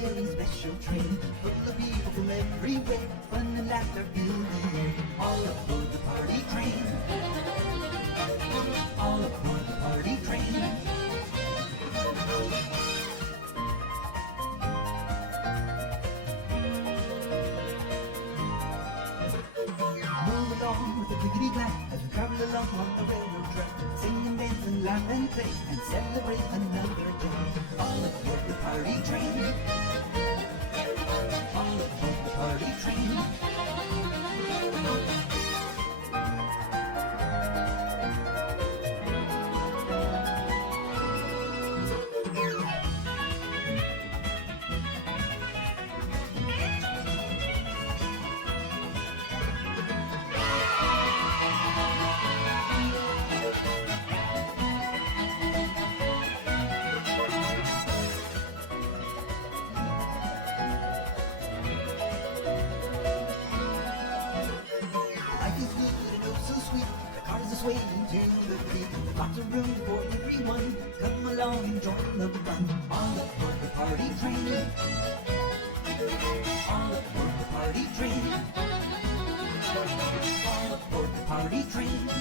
very special train full of people from everywhere, fun and laughter fill the air. All aboard the party train. All aboard the party train. Move along with the clickety clack as we travel along on the railroad track. Sing and dance and laugh and play and celebrate another day. All aboard the party train. All aboard the party train. Life is good and oh so sweet. The cars are swaying to the beat. Lots of room for everyone. Come along and join the fun. All aboard the party train. All aboard the party train. All aboard the party train.